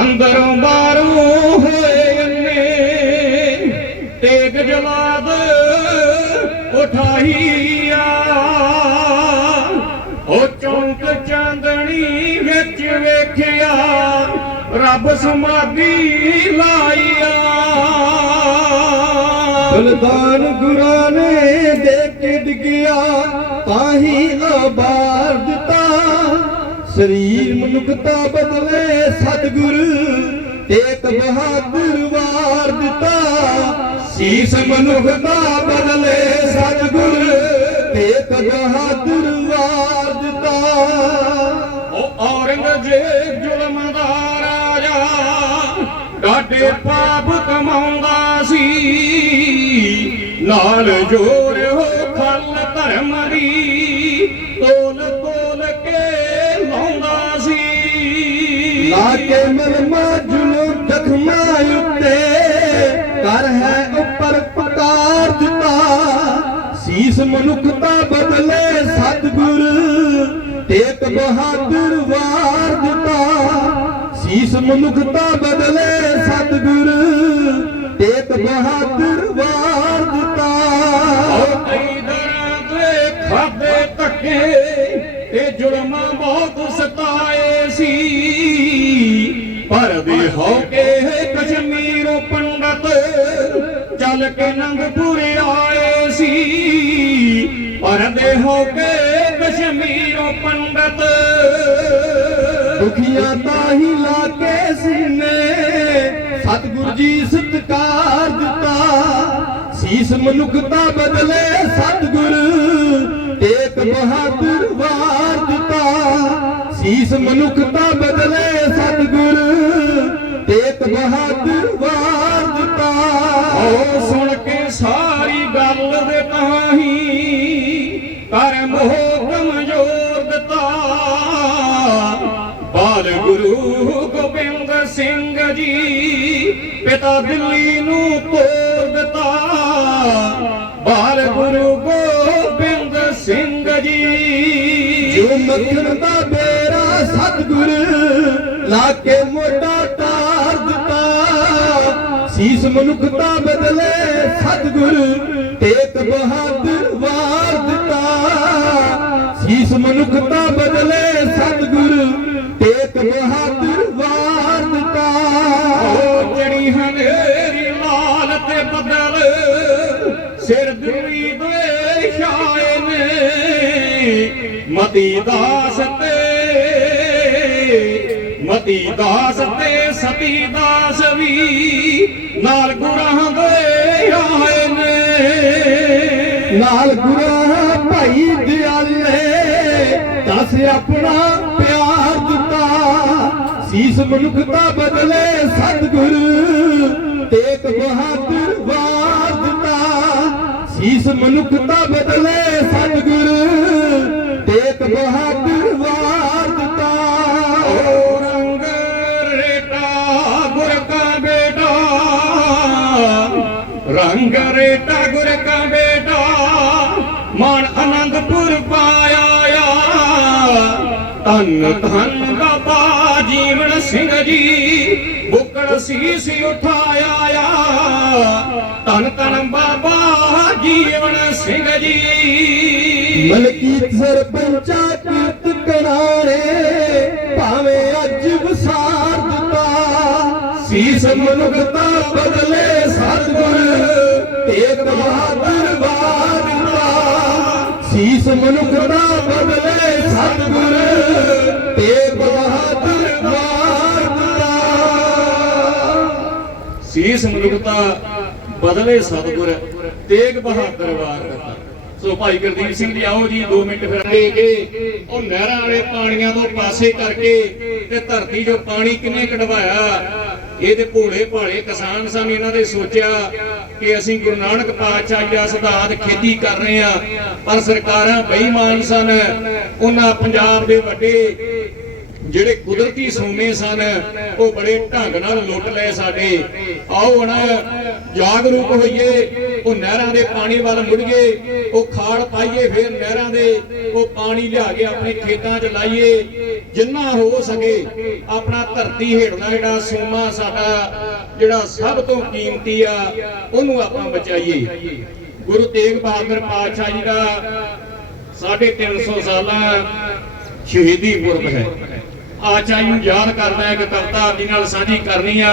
ਅੰਦਰੋਂ ਬਾਹਰੋਂ ਹੋਏ ਅੰਨੇ ਤੇਗ ਜਲਾਦ ਉਠਾਈਆ ਉਹ ਚੌਂਕ ਚਾਂਦਣੀ ਵਿੱਚ ਵੇਖਿਆ, ਰੱਬ ਸਮਾਧੀ ਲਾਈਆ ਬਲਦਾਨ ਗੁਰਾਂ ਨੇ ਦੇ ਕੇ ਡਿੱਗਿਆ, ਤਾਂ ਹੀ ਆਬਾਰ ਸਰੀਰ ਮਨੁੱਖਤਾ ਬਦਲੇ ਸਤਿਗੁਰ ਤੇਗ ਬਹਾਦਰ ਵਾਰ ਦਿੱਤਾ। ਸੀਸ ਮਨੁੱਖਤਾ ਬਦਲੇ ਸਤਿਗੁਰ ਤੇਗ ਬਹਾਦਰ ਵਾਰ ਦਿੱਤਾ। ਉਹ ਔਰੰਗਜ਼ੇਬ ਜ਼ੁਲਮ ਦਾ ਰਾਜਾ ਡਾਡੇ ਪਾਪ ਕਮਾਉਂਦਾ ਸੀ। ਨਾਲ ਜੋਰ ਲਾ ਕੇ ਮਲਮਾ ਜੁਲਮ ਜ਼ਖਮਾਂ ਉੱਤੇ। ਕਰ ਹੈ ਉੱਪਰ ਪਕਾਰ ਦਿੱਤਾ। ਸੀਸ ਮਨੁੱਖਤਾ ਬਦਲੇ ਸਤਿਗੁਰ ਤੇਗ ਬਹਾਦਰ ਵਾਰ ਦਿੱਤਾ। ਸੀਸ ਮਨੁੱਖਤਾ ਬਦਲੇ ਸਤਿਗੁਰ ਤੇਗ ਬਹਾਦਰ ਵਾਰ ਦਿੱਤਾ। ਉਹ ਕਈ ਦਰਾਂ ਤੇ ਖਾਦੇ ਧੱਕੇ ਇਹ ਜੁਲਮਾਂ ਬਹੁਤ ਸਤਾਏ ਸੀ। ਭਰਦੇ ਹੋ। ਕੇ ਕਸ਼ਮੀਰੋਂ ਪੰਡਤ ਚੱਲ ਕੇ ਨੰਗਪੁਰ ਆਏ ਸੀ। ਭਰਦੇ ਹੋ ਕੇ ਕਸ਼ਮੀਰੋਂ ਪੰਡਤ। ਦੁਖੀਆਂ ਤਾਂ ਹੀ ਲਾ ਕੇ ਸੀਨੇ। ਸਤਿਗੁਰ ਜੀ ਸਤਕਾਰ ਦਿੱਤਾ। ਸੀਸ ਮਨੁੱਖਤਾ ਬਦਲੇ ਸਤਿਗੁਰ। ਤੇਗ ਬਹਾਦਰ ਵਾਰ ਦਿੱਤਾ। ਸੀਸ ਮਨੁੱਖਤਾ ਕਰਮ ਮੋਹ ਕਮਜ਼ੋਰ ਦਿੱਤਾ। ਬਾਲ ਗੁਰੂ ਗੋਬਿੰਦ ਸਿੰਘ ਜੀ ਪਿਤਾ ਦਿੱਲੀ ਨੂੰ ਤੋਰ ਦਿੱਤਾ। ਬਾਲ ਗੁਰੂ ਗੋਬਿੰਦ ਸਿੰਘ ਜੀ ਜੋ ਮੱਖਣ ਦਾ ਬੇਰਾ ਸਤਿਗੁਰ ਲਾ ਕੇ ਮੋਢਾ ਤਾਰ ਦਿੱਤਾ। ਸੀਸ ਮਨੁੱਖਤਾ ਬਦਲੇ ਸਤਿਗੁਰ ਤੇਗ ਬਹਾਦਰ ਵਾਰ ਸੀਸ ਮਨੁੱਖਤਾ ਬਦਲੇ ਸਤਿਗੁਰ ਤੇਗ ਬਹਾਦਰ ਵਾਰ ਦਿੱਤਾ। ਉਹ ਜੜੀ ਹਨੇਰੀ ਲਾਲ ਤੇ ਬਦਲ ਸਿਰ ਦੁਰੀ ਦੇ ਛਾਏ ਨੇ। ਮਤੀ ਦਾਸ ਤੇ ਮਤੀ ਦਾਸ ਤੇ ਸਤੀ ਦਾਸ ਵੀ ਨਾਲ ਗੁਰਾਂ ਦੇ ਆਏ ਨੇ। ਨਾਲ ਗੁਰਾਂ ਦਸ ਆਪਣਾ ਪਿਆਰ ਦਿੱਤਾ। ਸੀਸ ਮਨੁੱਖਤਾ ਬਦਲੇ ਸਤਿਗੁਰ ਤੇਗ ਬਹਾਦਰ ਵਾਰ ਦਿੱਤਾ। ਸੀਸ ਮਨੁੱਖਤਾ ਬਦਲੇ ਸਤਿਗੁਰ ਤੇਗ ਬਹਾਦਰ ਵਾਰ ਦਿੱਤਾ। ਓ ਰੰਗ ਰੇਟਾ ਗੁਰ ਕਾ ਬੇਟਾ। ਰੰਗ ਰੇਟਾ ਗੁਰ ਕਾ ਬੇਟਾ। ਮਨ ਆਨੰਦਪੁਰ ਪਾ ਧੰਨ ਤਨ ਬਾਬਾ ਜੀਵਨ ਸਿੰਘ ਜੀ। ਬੁਕੜ ਸੀਸ ਉਠਾਇਆ ਆ। ਤਨ ਤਨ ਬਾਬਾ ਜੀਵਨ ਸਿੰਘ ਜੀ। ਮਲਕੀਤ ਸਰਪੰਚਾ ਕੀਰਤ ਕਰਾਣੇ ਭਾਵੇਂ ਅੱਜ ਵਸਾਰ ਦਿੱਤਾ। ਸੀਸ ਮਨੁੱਖਤਾ ਬਦਲੇ ਸਤਿਗੁਰ ਤੇਗ ਬਹਾਦਰ ਵਾਰ ਸੀਸ ਮਨੁੱਖਤਾ ਸੀਸ ਮਨੁੱਖਤਾ ਬਦਲੇ ਸਤਿਗੁਰ, ਤੇਗ ਬਹਾਦਰ ਵਾਰ ਦਿੱਤਾ ਸੋ ਭਾਈ ਗੁਰਦੀਪ ਸਿੰਘ ਜੀ, ਆਓ ਜੀ 2 ਮਿੰਟ ਫਿਰ ਦੇ ਕੇ, ਉਹ ਨਹਿਰਾਂ ਵਾਲੇ ਪਾਣੀਆਂ ਤੋਂ ਪਾਸੇ ਕਰਕੇ ਤੇ ਧਰਤੀ 'ਚੋਂ ਪਾਣੀ ਕਿੰਨੇ ਕਢਵਾਇਆ। ਇਹਦੇ ਭੋਲੇ ਭਾਲੇ ਕਿਸਾਨ ਸਨ, ਇਹਨਾਂ ਦੇ ਸੋਚਿਆ ਕਿ ਅਸੀਂ ਗੁਰੂ ਨਾਨਕ ਪਾਤਸ਼ਾਹ ਜੀ ਦਾ ਸਿਧਾਂਤ ਖੇਤੀ ਕਰ ਰਹੇ ਆ ਪਰ ਸਰਕਾਰਾਂ ਬੇਈਮਾਨ ਸਨ। ਉਹਨਾਂ ਪੰਜਾਬ ਦੇ ਵੱਡੇ ਜਿਹੜੇ ਕੁਦਰਤੀ ਸੋਮੇ ਸਨ, ਉਹ ਬੜੇ ਢੰਗ ਨਾਲ ਲੁੱਟ ਲਏ ਸਾਡੇ। ਆਓ ਹੁਣ ਜਾਗਰੂਕ ਹੋਈਏ, ਉਹ ਨਹਿਰਾਂ ਦੇ ਪਾਣੀ ਵੱਲ ਮੁੜੀਏ, ਉਹ ਖਾਲ ਪਾਈਏ ਫਿਰ ਨਹਿਰਾਂ ਦੇ, ਉਹ ਪਾਣੀ ਲਿਆ ਕੇ ਆਪਣੇ ਖੇਤਾਂ 'ਚ ਲਾਈਏ। ਜਿੰਨਾ ਹੋ ਸਕੇ ਆਪਣਾ ਧਰਤੀ ਹੇਠਲਾ ਜਿਹੜਾ ਸੋਮਾ ਸਾਡਾ, ਜਿਹੜਾ ਸਭ ਤੋਂ ਕੀਮਤੀ ਆ, ਉਹਨੂੰ ਆਪਾਂ ਬਚਾਈਏ। ਗੁਰੂ ਤੇਗ ਬਹਾਦਰ ਪਾਤਸ਼ਾਹ ਜੀ ਦਾ ਸਾਢੇ 350 ਸਾਲਾਂ ਸ਼ਹੀਦੀ ਪੁਰਬ ਹੈ। ਆਚਾਈ ਨੂੰ ਯਾਦ ਕਰਦਾ ਇੱਕ ਕਵਿਤਾ ਆਪ ਜੀ ਨਾਲ ਸਾਂਝੀ ਕਰਨੀ ਆ।